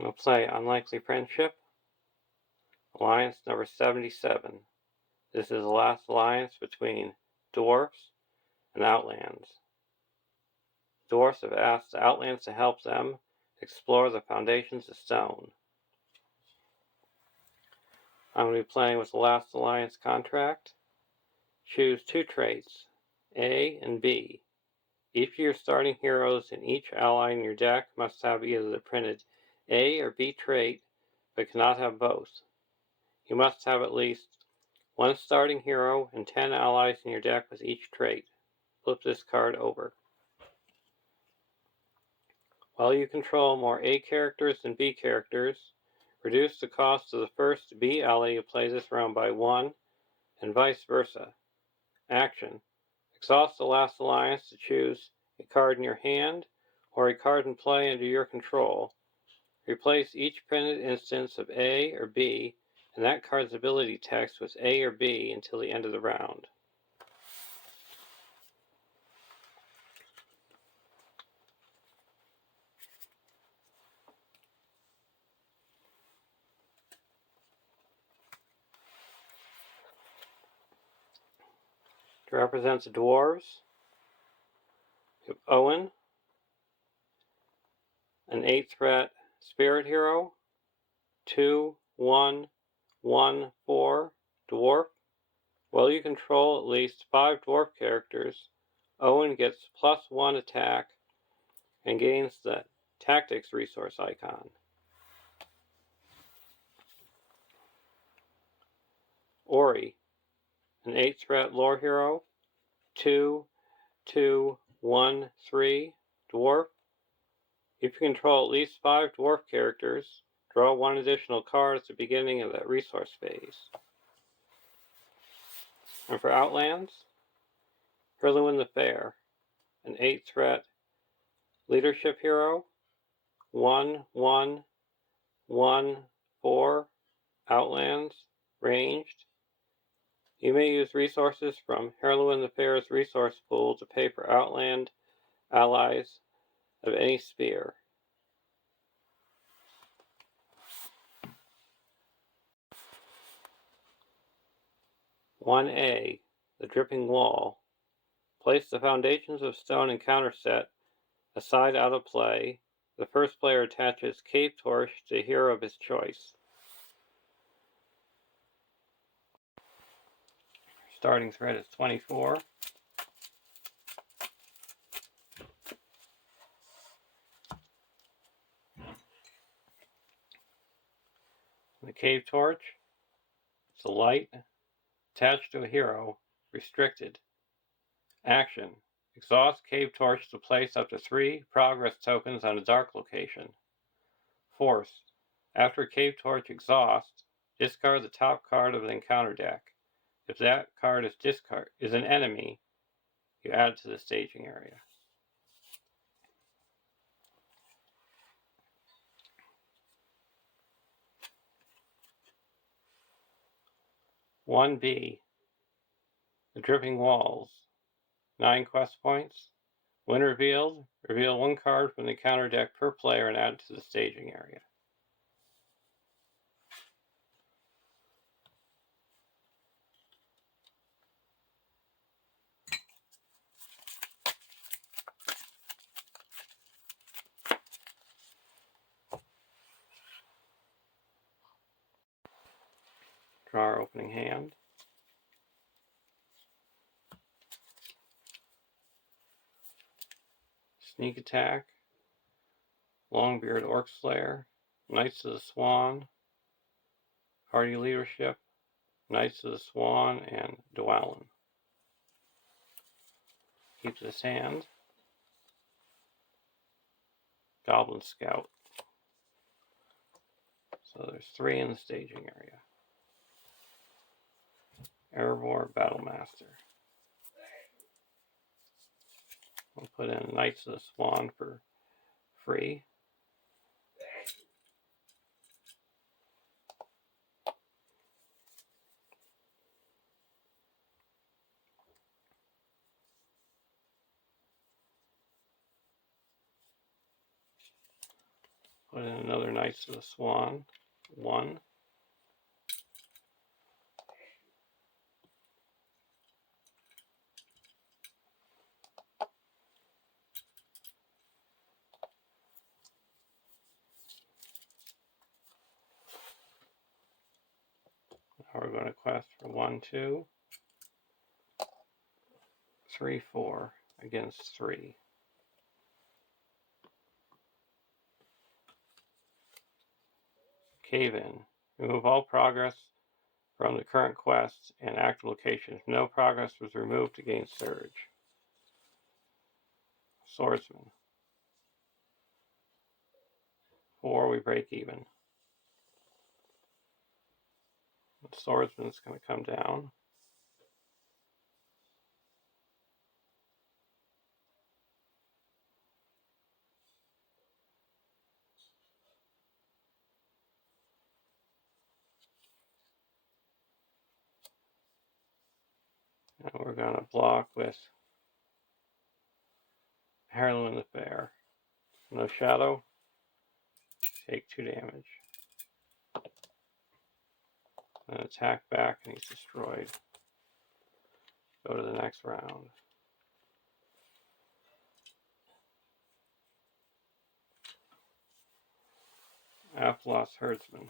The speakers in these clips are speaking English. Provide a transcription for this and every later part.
We'll play Unlikely Friendship, Alliance number 77. This is the last alliance between Dwarfs and Outlands. Dwarfs have asked the Outlands to help them explore the foundations of stone. I'm going to be playing with the last alliance contract. Choose two traits, A and B. Each of your starting heroes and each ally in your deck must have either the printed A or B trait, but cannot have both. You must have at least one starting hero and 10 allies in your deck with each trait. Flip this card over. While you control more A characters than B characters, reduce the cost of the first B ally you play this round by 1, and vice versa. Action. Exhaust the last alliance to choose a card in your hand or a card in play under your control. Replace each printed instance of A or B and that card's ability text with A or B until the end of the round. To represent the dwarves, you have Owen, an 8-threat spirit hero, 2/1/1/4 dwarf. While you control at least 5 dwarf characters, Owen gets +1 attack and gains the tactics resource icon. Ori, an 8-threat lore hero, 2/2/1/3 dwarf. If you control at least 5 dwarf characters, draw 1 additional card at the beginning of that resource phase. And for Outlands, Herluin the Fair, an 8-threat leadership hero, 1/1/1/4 Outlands, ranged. You may use resources from Herluin the Fair's resource pool to pay for Outland allies of any sphere. "1A, the Dripping Wall. Place the Foundations of Stone encounter set aside out of play. The first player attaches Cave Torch to a hero of his choice. Starting threat is 24. The Cave Torch, it's a light, attached to a hero, restricted. Action. Exhaust Cave Torch to place up to 3 progress tokens on a dark location. Force. After Cave Torch exhausts, discard the top card of the encounter deck. If that card is an enemy, you add it to the staging area. "1B, the Dripping Walls. 9 quest points. When revealed, reveal 1 card from the encounter deck per player and add it to the staging area." Draw our opening hand. Sneak Attack, Longbeard Orc Slayer, Knights of the Swan, Hardy Leadership, Knights of the Swan, and Dwalin. Keep this hand. Goblin Scout. So there's 3 in the staging area. Erebor Battlemaster. We'll put in Knights of the Swan for free. Put in another Knights of the Swan. 1. Now we're going to quest for 1, 2, 3, 4 against 3. Cave in. Remove all progress from the current quest and active locations. No progress was removed to gain surge. Swordsman. 4, we break even. The swordsman's going to come down. And we're going to block with Heirloom the Fair. No shadow. Take 2 damage. Then attack back and he's destroyed. Go to the next round. Aplos Herdsman.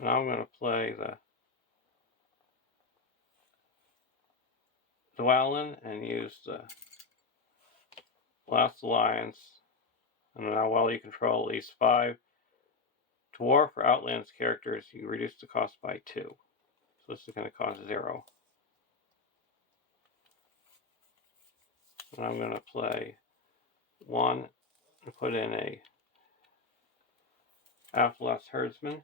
Now I'm going to play the Dwellin and use the Last Alliance. And now while you control at least 5 Dwarf or Outlands characters, you reduce the cost by 2. So this is going to cost 0. And I'm going to play 1 and put in a Aplos Herdsman.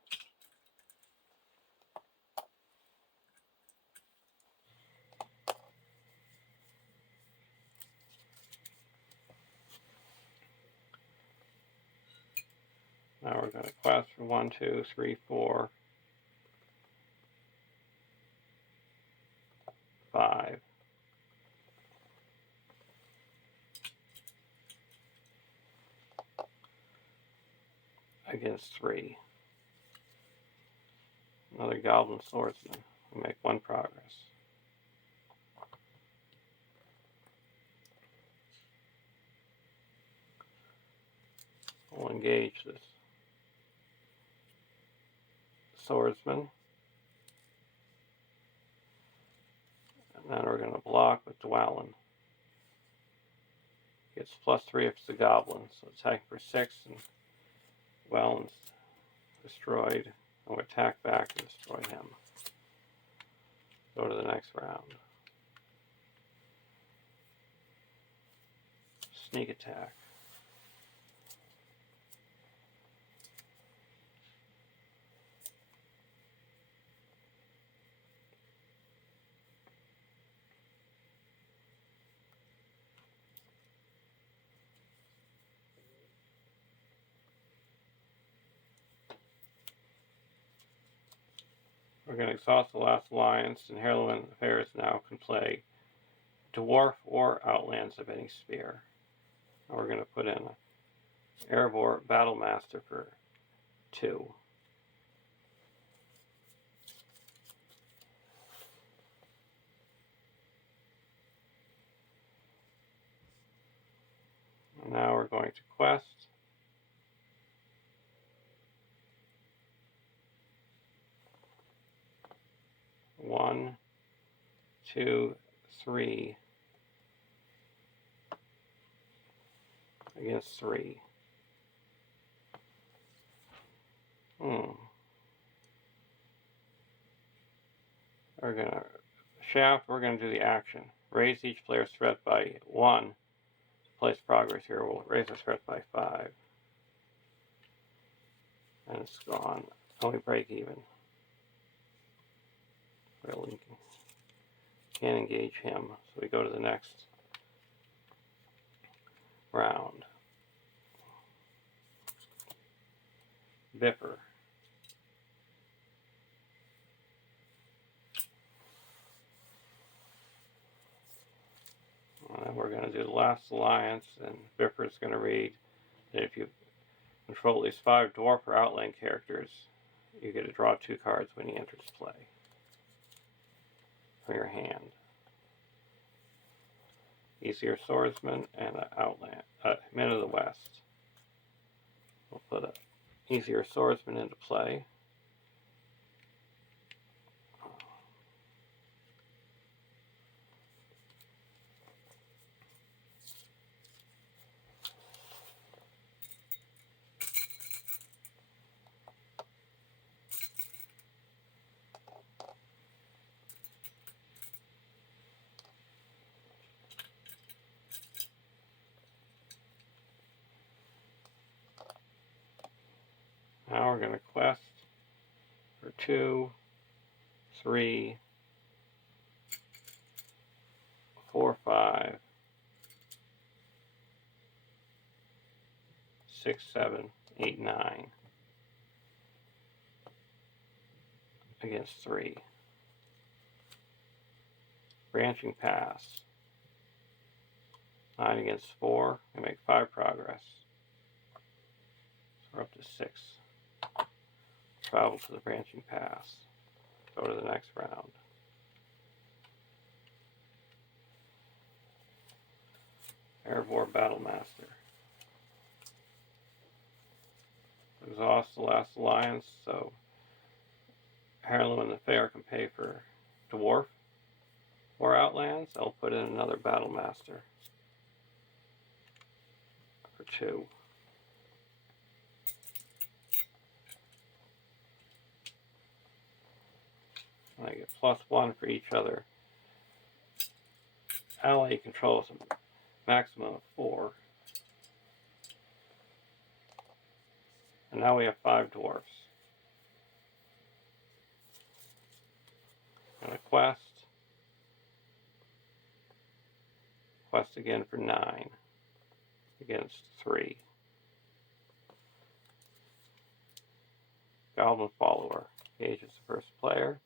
Now we're going to quest for 1, 2, 3, 4, 5. Against 3. Another Goblin Swordsman. We make 1 progress. We'll engage this Swordsman. And then we're going to block with Dwellin. Gets +3 if it's a Goblin, so attack for 6 and Dwellin's destroyed. And we'll attack back and destroy him. Go to the next round. Sneak attack. We're going to exhaust the Last Alliance, and Heirloom Affairs now can play Dwarf or Outlands of any sphere. And we're going to put in an Erebor Battlemaster for 2. And now we're going to quest. 1, 2, 3 against 3. We're gonna shaft. We're gonna do the action. Raise each player's threat by 1. To place progress here, we'll raise our threat by 5, and it's gone. And we break even. Really can't engage him, so we go to the next round. Biffer. And we're going to do the last alliance, and Biffer is going to read that if you control at least 5 Dwarf or Outland characters, you get to draw 2 cards when he enters play from your hand. Easier Swordsman and an Outland, Men of the West. We'll put an Easier Swordsman into play. Now we're going to quest for 2, 3, 4, 5, 6, 7, 8, 9 against 3. Branching Pass. 9 against 4, and make 5 progress. So we're up to 6. Travel to the Branching Pass. Go to the next round. Erebor Battlemaster. Exhaust the last alliance, so Heirloom and the Fair can pay for Dwarf or Outlands. I'll put in another Battlemaster for 2. And I get +1 for each other. Ally controls a maximum of 4. And now we have 5 dwarfs. And a quest. Quest again for 9 against 3. Goblin Follower engages the first player.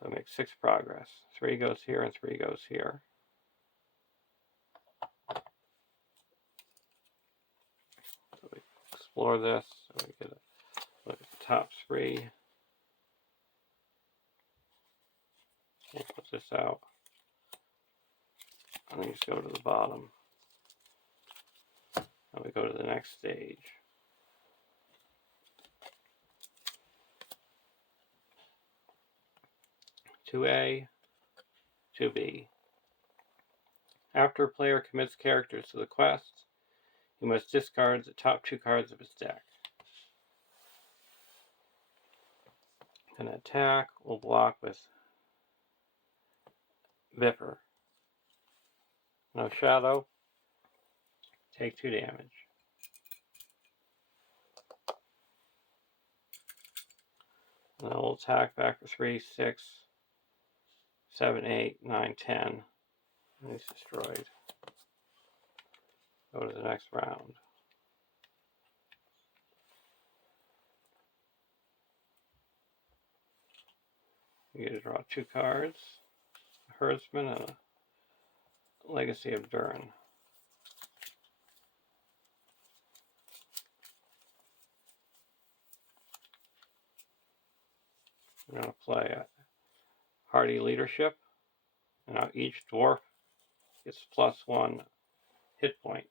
So make 6 progress. 3 goes here and 3 goes here. So we explore this. So we get a look at the top 3. We'll put this out. And then just go to the bottom. And we go to the next stage. (2A), (2B). After a player commits characters to the quest, he must discard the top 2 cards of his deck. An attack will block with Biffer. No shadow. Take 2 damage. And then we'll attack back for 3, 6, 7, 8, 9, 10. And he's destroyed. Go to the next round. You get to draw 2 cards. A Herdsman and a Legacy of Durin. I'm going to play a Hardy Leadership. And now each dwarf gets +1 hit point.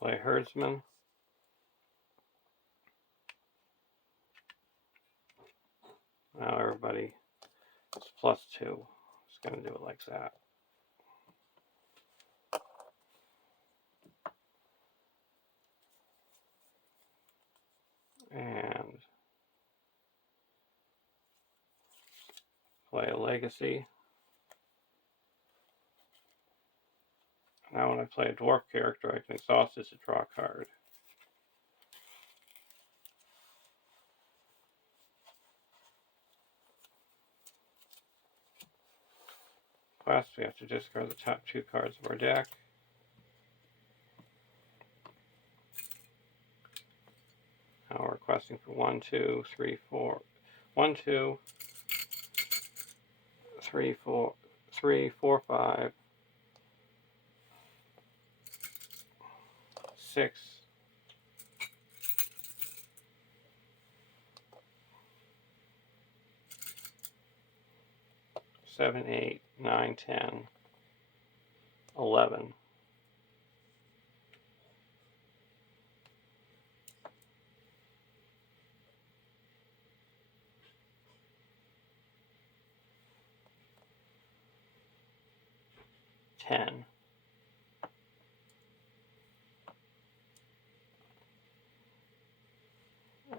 Play Herdsman. Now everybody is +2. Just going to do it like that. And play a Legacy. Now when I play a dwarf character, I can exhaust it to draw a card. request, we have to discard the top 2 cards of our deck. Now we're requesting for 1, 2, 3, 4, 1, 2, 3, 4, 3, 4, 5, 6, 7, 8, 9, 10, 11.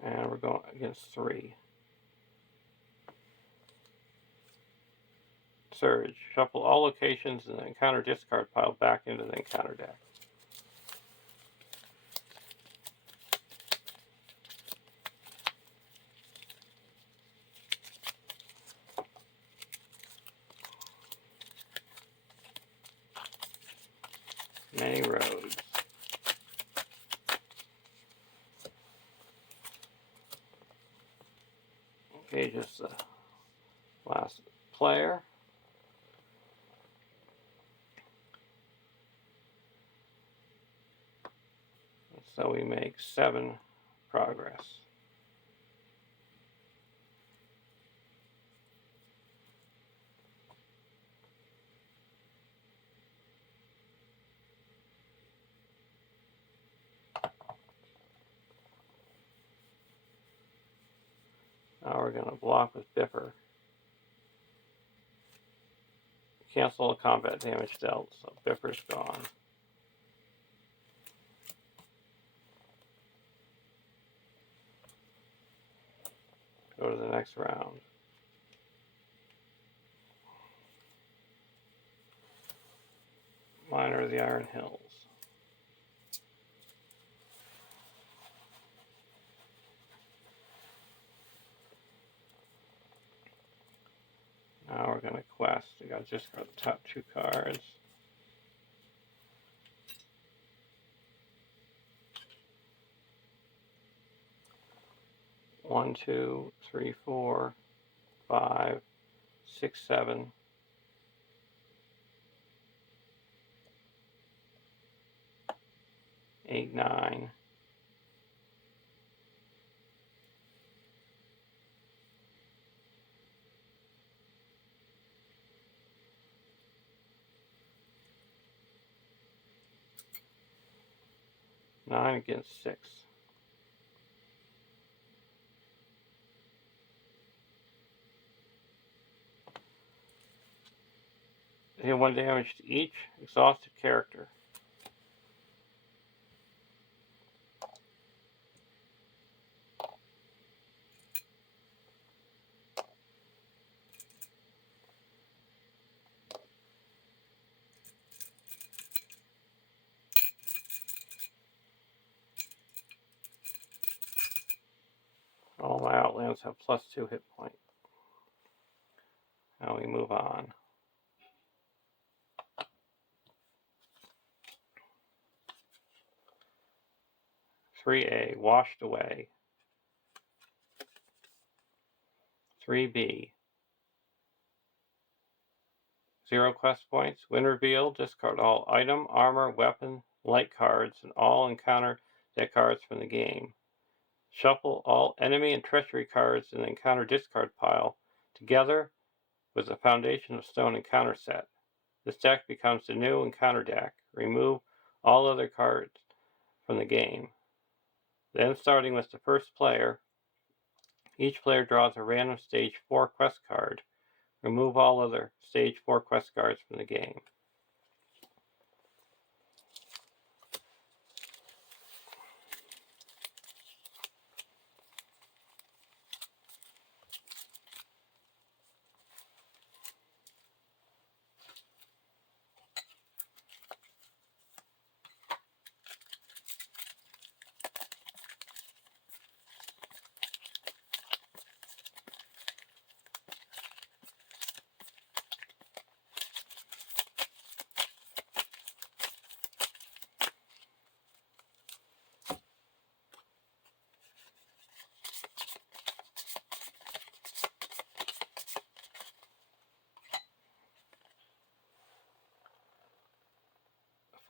And we're going against 3. Surge. Shuffle all locations in the encounter discard pile back into the encounter deck. Many roads. Okay, just the last player. So we make 7 progress. Now we're going to block with Biffer. Cancel the combat damage dealt, so Biffer's gone. Go to the next round. Miner of the Iron Hills. Now we're going to quest. We got to discard the top 2 cards. One, 2, 3, 4, 5, 6, 7. 8, 9. 9 against 6. Deal 1 damage to each exhausted character. All my Outlands have +2 hit points. Now we move on. 3A, washed away. 3B, 0 quest points. When revealed, discard all item, armor, weapon, light cards, and all encounter deck cards from the game. Shuffle all enemy and treachery cards in the encounter discard pile together with the Foundation of Stone encounter set. This deck becomes the new encounter deck. Remove all other cards from the game. Then, starting with the first player, each player draws a random Stage 4 quest card. Remove all other Stage 4 quest cards from the game.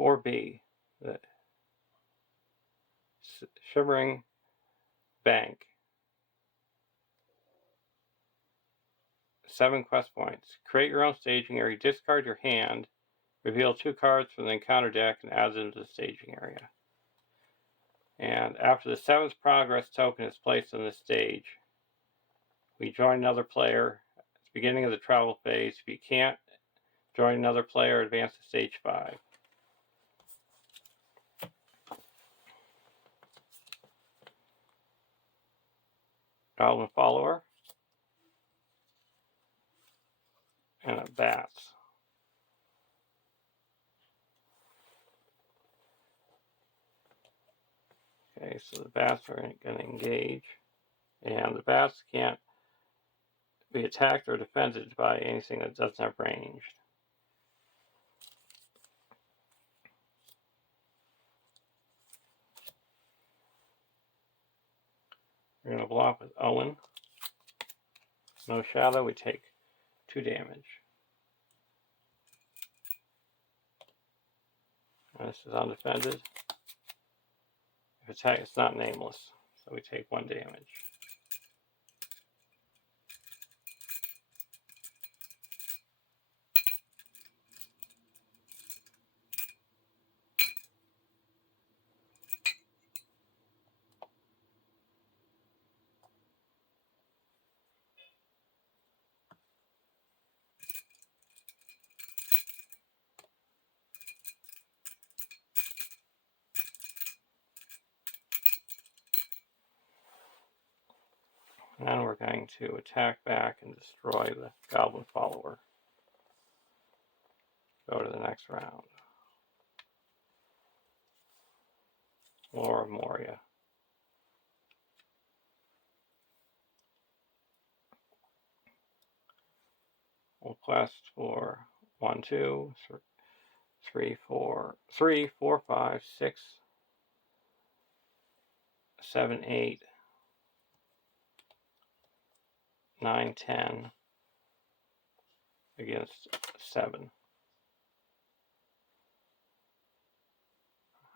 4B, the Shimmering Bank. 7 quest points. Create your own staging area. Discard your hand. Reveal 2 cards from the encounter deck and add them to the staging area. And after the 7th progress token is placed on the stage, we join another player at the beginning of the travel phase. If you can't join another player, advance to stage 5. Goblin Follower. And a Bats. Okay, so the Bats are going to engage. And the Bats can't be attacked or defended by anything that doesn't have ranged. We're going to block with Owen. No shadow, we take 2 damage. And this is undefended. If attack, it's not nameless, so we take 1 damage. And then we're going to attack back and destroy the Goblin Follower. Go to the next round. Lore of Moria. We'll quest for 1, 2, 3, 4, 5, 6, 7, 8, 9, 10 against 7.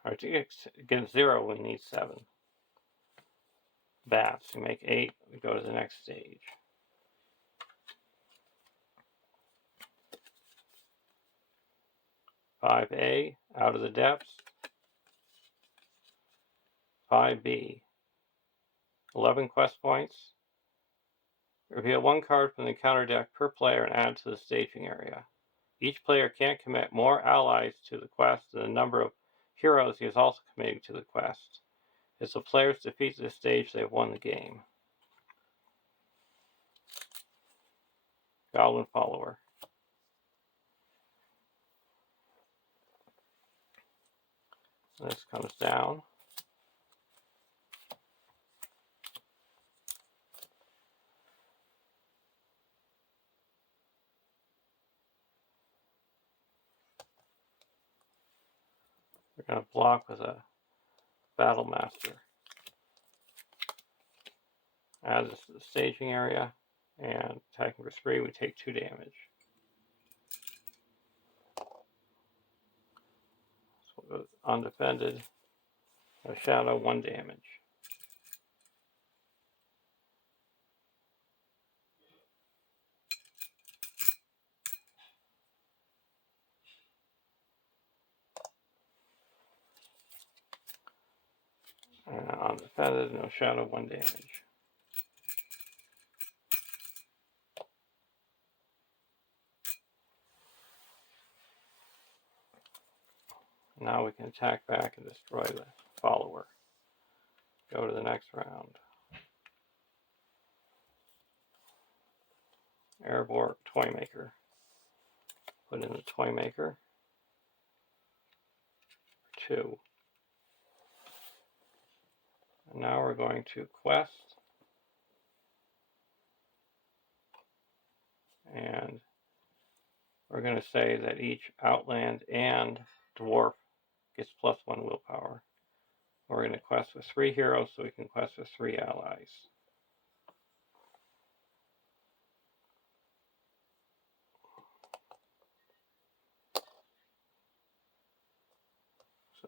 Or against 0, we need 7. Bats, we make 8, we go to the next stage. "5A, Out of the Depths." 5B, 11 quest points. Reveal 1 card from the encounter deck per player and add to the staging area. Each player can't commit more allies to the quest than the number of heroes he is also committing to the quest. If the players defeat this stage, they have won the game. Goblin Follower. This comes down. We're going to block with a Battle Master. Add this to the staging area, and attacking for 3, we take 2 damage. So we'll go undefended. No shadow, 1 damage. And undefended, no shadow, 1 damage. Now we can attack back and destroy the follower. Go to the next round. Airborne Toymaker. Put in the Toymaker. 2. And now we're going to quest. And we're going to say that each Outland and Dwarf gets +1 willpower. We're going to quest with 3 heroes, so we can quest with 3 allies.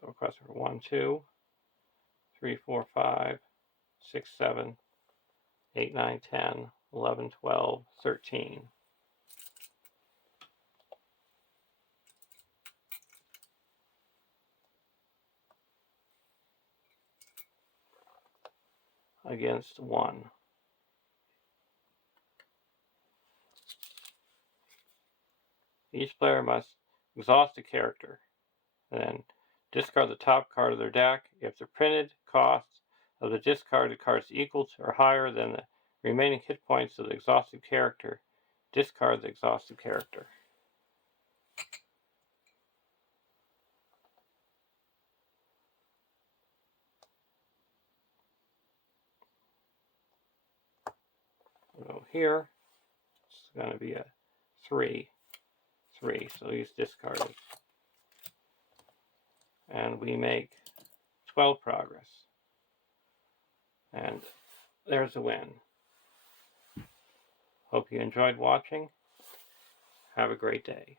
request for 1, 2, 3, 4, 5, 6, 7, 8, 9, 10, 11, 12, 13. Against 1. Each player must exhaust a character, and then discard the top card of their deck. If the printed cost of the discarded cards equal to or higher than the remaining hit points of the exhausted character, discard the exhausted character. So here, it's going to be a 3, 3, so he's discarded. And we make 12 progress. And there's a win. Hope you enjoyed watching. Have a great day.